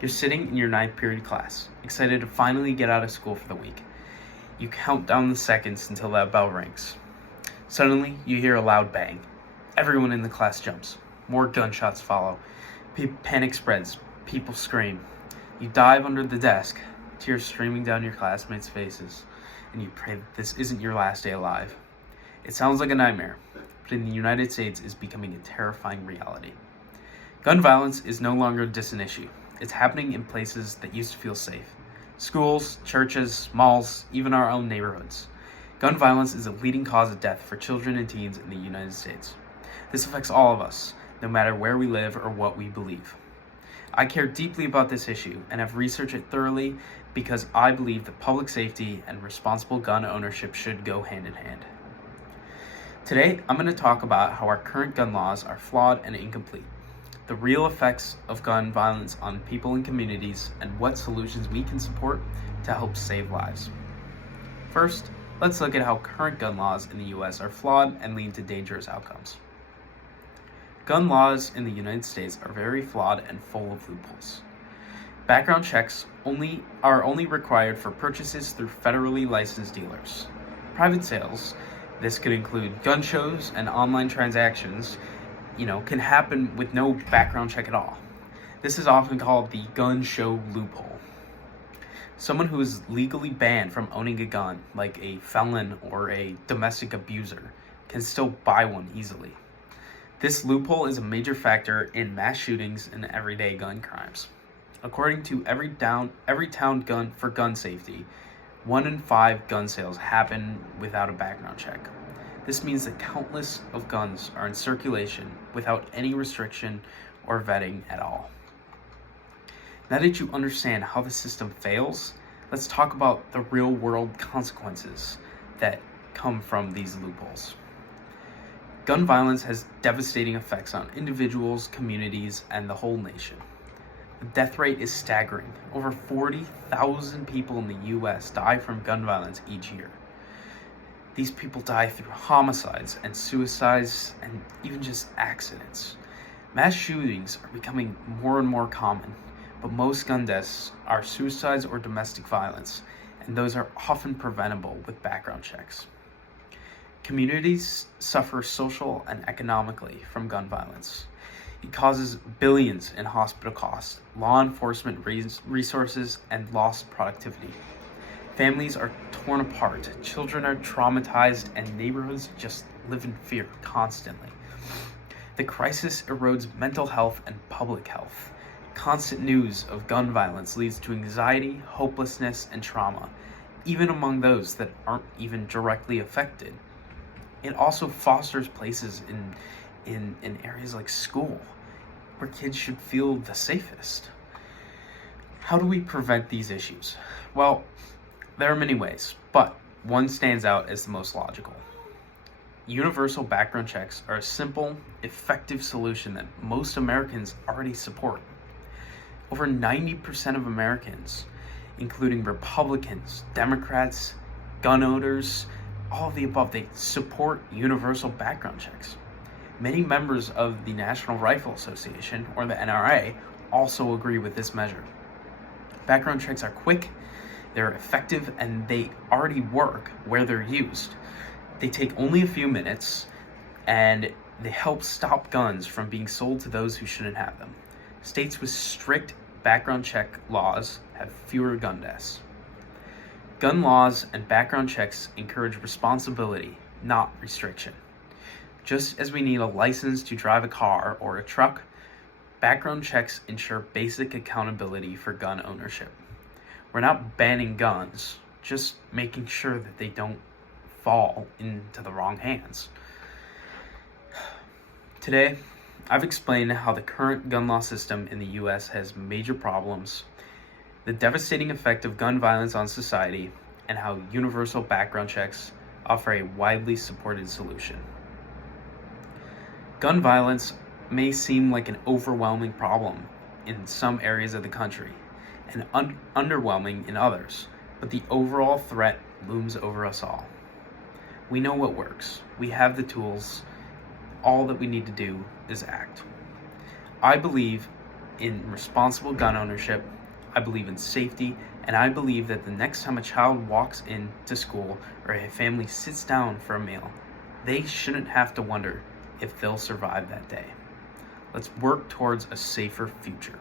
You're sitting in your ninth period class, excited to finally get out of school for the week. You count down the seconds until that bell rings. Suddenly, you hear a loud bang. Everyone in the class jumps. More gunshots follow. Panic spreads. People scream. You dive under the desk, tears streaming down your classmates' faces, and you pray that this isn't your last day alive. It sounds like a nightmare, but in the United States is becoming a terrifying reality. Gun violence is no longer a distant issue. It's happening in places that used to feel safe. Schools, churches, malls, even our own neighborhoods. Gun violence is a leading cause of death for children and teens in the United States. This affects all of us, no matter where we live or what we believe. I care deeply about this issue and have researched it thoroughly because I believe that public safety and responsible gun ownership should go hand in hand. Today, I'm going to talk about how our current gun laws are flawed and incomplete, the real effects of gun violence on people and communities, and what solutions we can support to help save lives. First, let's look at how current gun laws in the U.S. are flawed and lead to dangerous outcomes. Gun laws in the United States are very flawed and full of loopholes. Background checks are only required for purchases through federally licensed dealers. Private sales, this could include gun shows and online transactions, can happen with no background check at all. This is often called the gun show loophole. Someone who is legally banned from owning a gun, like a felon or a domestic abuser, can still buy one easily. This loophole is a major factor in mass shootings and everyday gun crimes. According to Everytown Gun Safety, 1 in 5 gun sales happen without a background check. This means that countless of guns are in circulation without any restriction or vetting at all. Now that you understand how the system fails, let's talk about the real-world consequences that come from these loopholes. Gun violence has devastating effects on individuals, communities, and the whole nation. The death rate is staggering. Over 40,000 people in the U.S. die from gun violence each year. These people die through homicides and suicides and even just accidents. Mass shootings are becoming more and more common, but most gun deaths are suicides or domestic violence, and those are often preventable with background checks. Communities suffer social and economically from gun violence. It causes billions in hospital costs, law enforcement resources, and lost productivity. Families are torn apart, children are traumatized, and neighborhoods just live in fear constantly. The crisis erodes mental health and public health. Constant news of gun violence leads to anxiety, hopelessness, and trauma, even among those that aren't even directly affected. It also fosters places in areas like school, where kids should feel the safest. How do we prevent these issues? Well, there are many ways, but one stands out as the most logical. Universal background checks are a simple, effective solution that most Americans already support. Over 90% of Americans, including Republicans, Democrats, gun owners, all of the above, they support universal background checks. Many members of the National Rifle Association, or the NRA, also agree with this measure. Background checks are quick, they're effective, and they already work where they're used. They take only a few minutes, and they help stop guns from being sold to those who shouldn't have them. States with strict background check laws have fewer gun deaths. Gun laws and background checks encourage responsibility, not restriction. Just as we need a license to drive a car or a truck, background checks ensure basic accountability for gun ownership. We're not banning guns, just making sure that they don't fall into the wrong hands. Today, I've explained how the current gun law system in the U.S. has major problems, the devastating effect of gun violence on society, and how universal background checks offer a widely supported solution. Gun violence may seem like an overwhelming problem in some areas of the country and underwhelming in others, but the overall threat looms over us all. We know what works. We have the tools. All that we need to do is act. I believe in responsible gun ownership. I believe in safety, and I believe that the next time a child walks into school or a family sits down for a meal, they shouldn't have to wonder if they'll survive that day. Let's work towards a safer future.